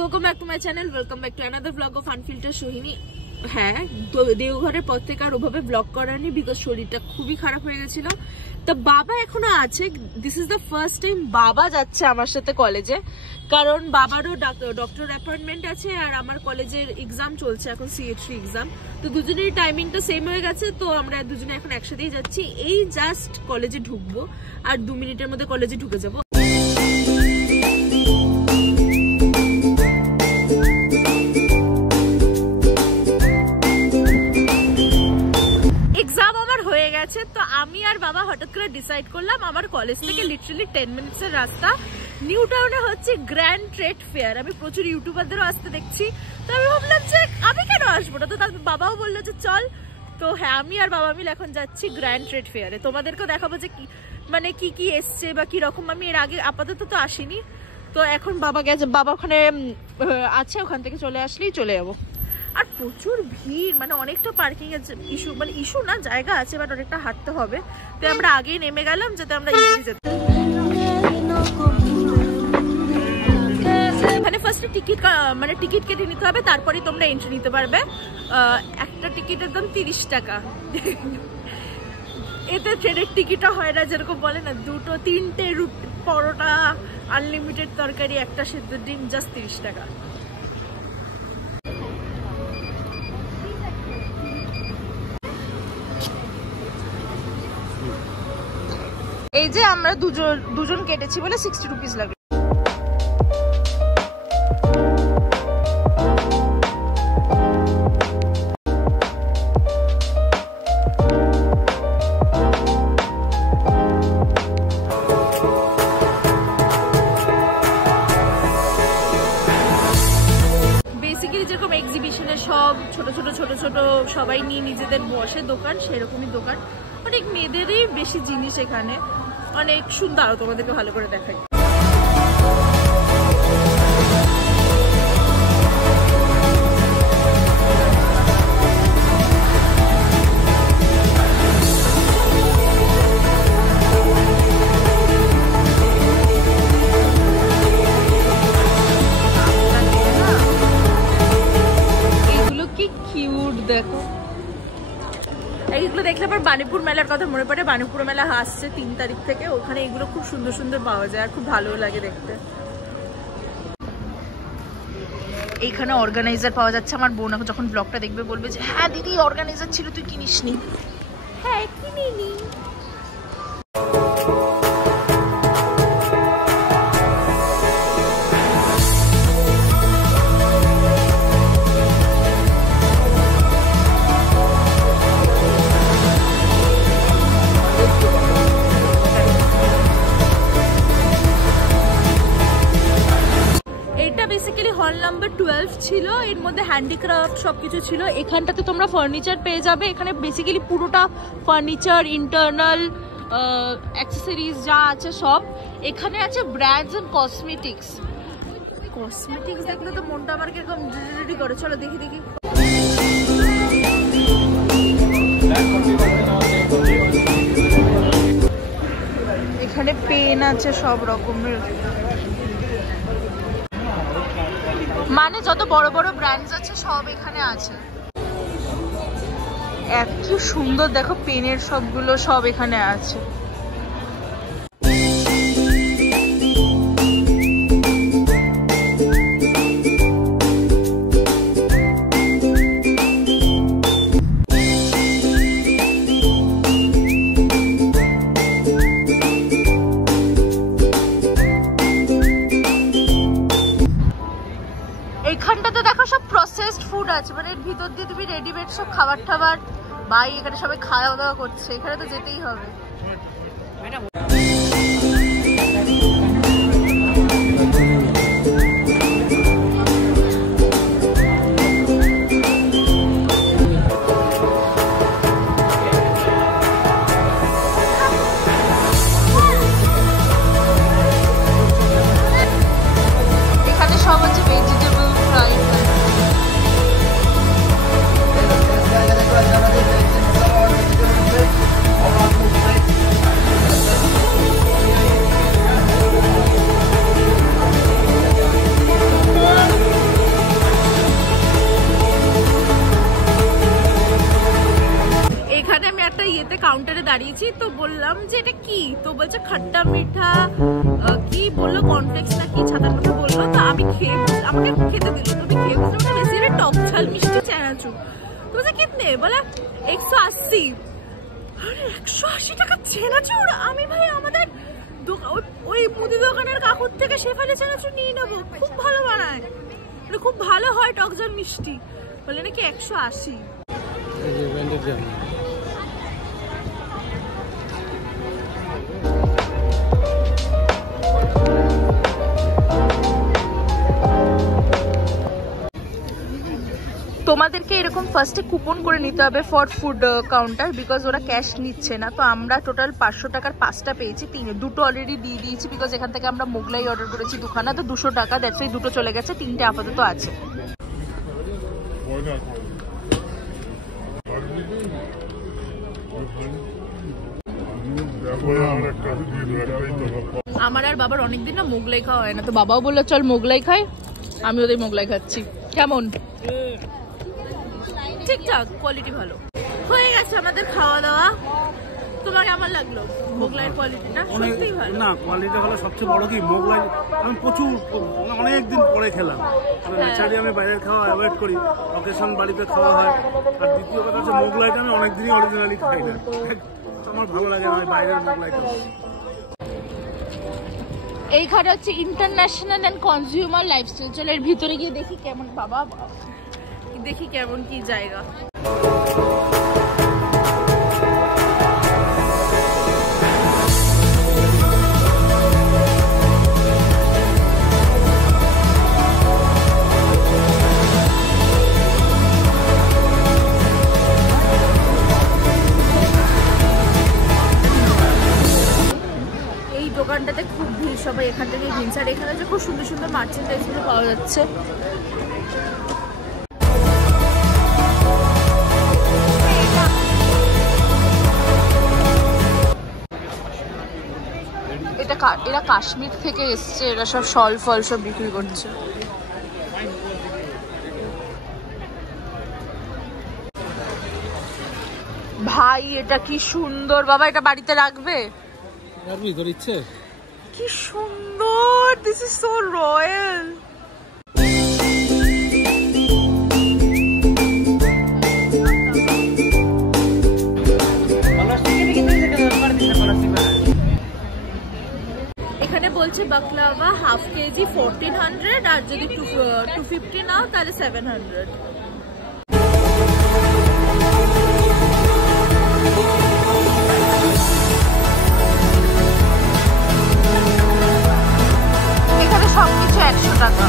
welcome back to my channel, welcome back to another vlog of Unfiltered Sohini. হ্যাঁ, দেওঘরের পর থেকে আর ওভাবে blog করানি because শরীরটা খুবই খারাপ হয়ে গেছিল। তো বাবা এখনো আছে, this is the first time বাবা যাচ্ছে আমার সাথে কলেজে, কারণ বাবারও ডক্টর অ্যাপয়েন্টমেন্ট আছে আর আমার কলেজের এক্সাম চলছে এখন, CA3 এক্সাম। তো দুজনের টাইমিংটা সেম হয়ে গেছে, তো আমরা দুজনে এখন একসাথেই যাচ্ছি। এই জাস্ট কলেজে ঢুকবো আর 2 মিনিটের মধ্যে কলেজে ঢুকে যাবো। তো আমি আর বাবা হঠাৎ করে ডিসাইড করলাম আমার কলেজ থেকে লিটারালি 10 মিনিটসের রাস্তা নিউ টাউনে হচ্ছে গ্র্যান্ড ট্রেড ফেয়ার। আমি প্রচুর ইউটিউবারদেরও আসতে দেখছি, তো আমি ভাবলাম যে আমি কেন আসবো না। তো তারপর বাবাও বললো যে চল। তো হ্যাঁ, আমি আর বাবা মিলে এখন যাচ্ছি গ্র্যান্ড ট্রেড ফেয়ারে। তোমাদেরকেও দেখাবো যে কি মানে কি এসছে বা কি রকম। আমি এর আগে আপাতত তো আসিনি, তো এখন বাবা গেছে, বাবা ওখানে আছে, ওখান থেকে চলে আসলেই চলে যাবো। আর প্রচুর ভিড়, মানে অনেকটা পার্কিং এর ইস্যু, মানে ইস্যু না, জায়গা আছে বাট অনেকটা হাঁটতে হবে। তো আমরা আগেই নেমে গেলাম যাতে আমরা ইজিলি যেতে। এখানে ফার্স্টে টিকিট কেটে নিতে হবে, তারপরেই তোমরা এন্ট্রি নিতে পারবে। একটা টিকিটের দাম 30 টাকা। এতে ট্রেনের টিকিটও হয় না, যেরকম বলে না 2-3টে পরোটা, আনলিমিটেড তরকারি, একটা সেদ্ধ ডিম, জাস্ট 30 টাকা। এই যে আমরা দুজন কেটেছি বলে 60 রুপিস লাগে। বেসিক্যালি যেরকম এক্সিবিশনে সব ছোট ছোট সবাই নিয়ে নিজেদের বসে দোকান, সেরকমই দোকান। অনেক মেয়েদেরই বেশি জিনিস এখানে, অনেক সুন্দর। তোমাদেরকে ভালো করে দেখাই। এগুলো কি কিউট দেখো। এইগুলো দেখলে আবার বাণীপুর মেলার কথা মনে পড়ে। বাণীপুর মেলা আসছে 3 তারিখ থেকে, ওখানে এগুলো খুব সুন্দর সুন্দর পাওয়া যায় আর খুব ভালো লাগে দেখতে। এইখানে অর্গানাইজার পাওয়া যাচ্ছে। আমার বোন যখন ব্লগটা দেখবে বলবে যে হ্যাঁ দিদি অর্গানাইজার ছিল, তুই কিনিসনি? হ্যাঁ কিনিনি। বেসিক্যালি হল নাম্বার 12 ছিল, এর মধ্যে হ্যান্ডিক্রাফট সবকিছু ছিল। এখানটাতে তোমরা ফার্নিচার পেয়ে যাবে। এখানে বেসিক্যালি পুরোটা ফার্নিচার, ইন্টারনাল অ্যাক্সেসরিজ যা আছে সব এখানে আছে। ব্র্যান্ডস এন্ড কসমেটিক্স দেখলে তো মনটা আমার কিরকম রেডি করে। চলো দেখি। এখানে পেন আছে সব রকমের, মানে যত বড় বড় ব্র্যান্ডস আছে সব এখানে আছে। এত সুন্দর দেখো পেনের সবগুলো, সব এখানে আছে। এইখানটাতে দেখো সব প্রসেসড ফুড আছে, মানে এর ভিতর দিয়ে তুমি রেডিমেড সব খাবার টাবার। ভাই এখানে সবাই খাওয়া দাওয়া করছে, এখানে তো যেতেই হবে। এখানে সব হচ্ছে ভেজিটেবল ফ্রাই। এটা কি, তো বলছে খাট্টা মিঠা কি বললো কনটেক্সট না কি ছাতার কথা বললো। তো আমি আমাকে খেতে দিল, তো আমি খেয়ে বুঝলাম বেশি টক ঝাল মিষ্টি চানাচুর। তো বলছে কিতনে, বলে 180। আরে 180 টাকা চানাচুর! আমি ভাই আমাদের ওই মুদি দোকানের কাকুর থেকে শেফালি চানাচুর নিয়ে নেবো, খুব ভালো বানায়, খুব ভালো হয় টক ঝাল মিষ্টি। বলে নাকি 180। তোমাদেরকে এরকম ফার্স্টে কুপন করে নিতে হবে ফর ফুড কাউন্টার, বিকজ ওরা ক্যাশ নিচ্ছে না। তো আমরা টোটাল 500 টাকার 5টা পেয়েছি, দুটো অলরেডি দিয়ে দিয়েছি, বিকজ এখান থেকে আমরা মোগলাই অর্ডার করেছি দুখানা, তো 200 টাকা, দ্যাটস ওয়াই দুটো চলে গেছে, 3টে আপাতত আছে। আমার আর বাবার অনেকদিন না মোগলাই খাওয়া হয় না, তো বাবাও বললো চল মোগলাই খাই, আমি ওদের মোগলাই খাচ্ছি। কেমন? ঠিকঠাক, কোয়ালিটি ভালো। হয়ে গেছে আমাদের খাওয়া দাওয়া। তোমার কেমন লাগলো মোগলাইয়ের কোয়ালিটিটা? সত্যিই ভালো না, কোয়ালিটি ভালো। সবচেয়ে বড় কি, মোগলাই আমি প্রচুর অনেকদিন পরে খেলাম। ন্যাচারালি আমি বাইরের খাওয়া অ্যাভয়েড করি, অকেশন বাড়িতে খাওয়া হয়। আর দ্বিতীয় কথা হচ্ছে মোগলাইটা আমি অনেকদিনই অরিজিনালি খাই না, আমার ভালো লাগে না বাইরের মোগলাইটা। এইখানে হচ্ছে ইন্টারন্যাশনাল অ্যান্ড কনজিউমার লাইফস্টাইল। চলো এর ভিতরে গিয়ে দেখি কেমন, বাবা দেখি কেমন কি জায়গা। দোকানটাতে খুব ভিড়, সবাই এখান থেকে কিনছে। আর এখানে যে খুব সুন্দর সুন্দর মার্চেন্ডাইজ গুলো পাওয়া যাচ্ছে। এরা কাশ্মীর থেকে এসছে, এরা সব শল ফল সব বিক্রি করছে। ভাই এটা কি সুন্দর, বাবা এটা বাড়িতে রাখবে? কি সুন্দর, দিস ইজ সো রয়্যাল। এখানে বলছে বাকলাভা হাফ কেজি 1400, আর যদি 250 নাও তাহলে 700। এখানে সবকিছু 100 টাকা।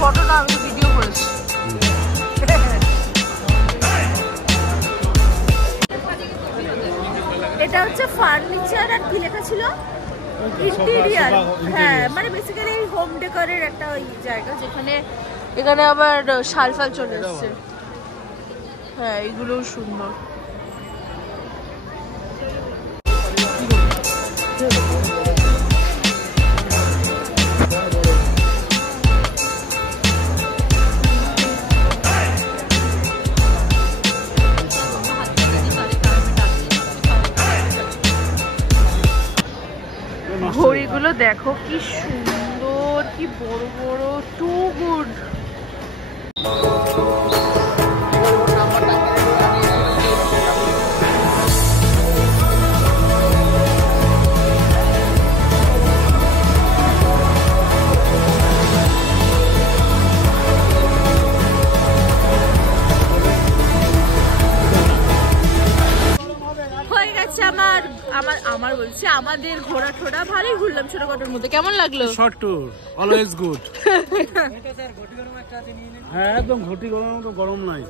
ফটো না, আমি ভিডিও করেছি। এটা হচ্ছে ফার্নিচার, আর কি লেখা ছিল ইন্টেরিয়ার। হ্যাঁ, মানে বেসিক্যালি হোম ডেকোরের একটা জায়গা, যেখানে এখানে আবার শাল ফাল চলে এসছে। হ্যাঁ, এগুলোও সুন্দর। ঘড়িগুলো দেখো কি সুন্দর, কি বড় বড়, টু গুড। হয়ে গেছে আমার হচ্ছে আমাদের ঘোরা ঠোরা ভালোই ঘুরলাম ছোটখাটোর মধ্যে। কেমন লাগলো? Short tour always good. হ্যাঁ একদম ঘটি গরমের মতো গরম নাই।